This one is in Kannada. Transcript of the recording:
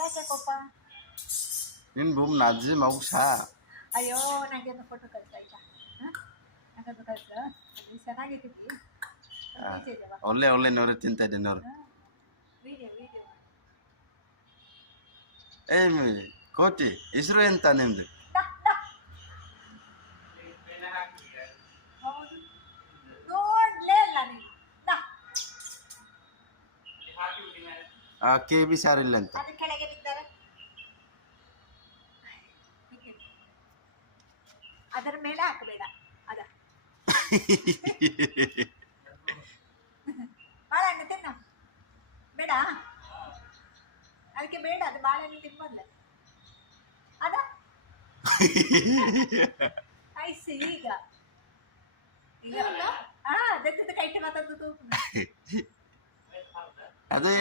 ಯಾಕೆ ಕೋಪ? ನಿನ್ ರೂಮ್ ನಾಜಿ ಮೌಸಾ. ಅಯ್ಯೋ ನನಗೆ ಒಂದು ಫೋಟೋ ಕಳ್ಸ ಆಯ್ತಾ? ನನಗೊಂದು ಕಳ್ಸ. ಚೆನ್ನಾಗಿರ್ತೀವಿ. ಒಳ್ಳೆ ಒಳ್ಳೆ ನೋರು ತಿಂತಾ ಇದ್ದೆ ನೋರು. Video video. ಕೋಟಿ ಹೆಸರು ಎಂತ ನಿಮ್ದು? ಹೌದು ನೋಡ್ಲೇ ಇಲ್ಲ ನೀನು. ಕೆ ಬಿ ಸಾರಿಲ್ಲ ಅಂತ. ಅದು ಕೆಳಗೆ ಬಿದ್ದಾರೆ. ಅದರ ಮೇಲೆ ಹಾಕಬೇಡ. ಅದ ಬಾಳೆಹಣ್ಣು ತಿನ್ನ ಬೇಡ. ಅದಕ್ಕೆ ಬೇಡ, ಅದು ಬಾಳೆಹಣ್ಣು ತಿನ್ಬಲ್ಲ ಅದ ಐಸಿ ಈಗ ಈಗ ದತ್ತದ ಕೈಟ್ ಮಾತಾಡುದು ಅದೇ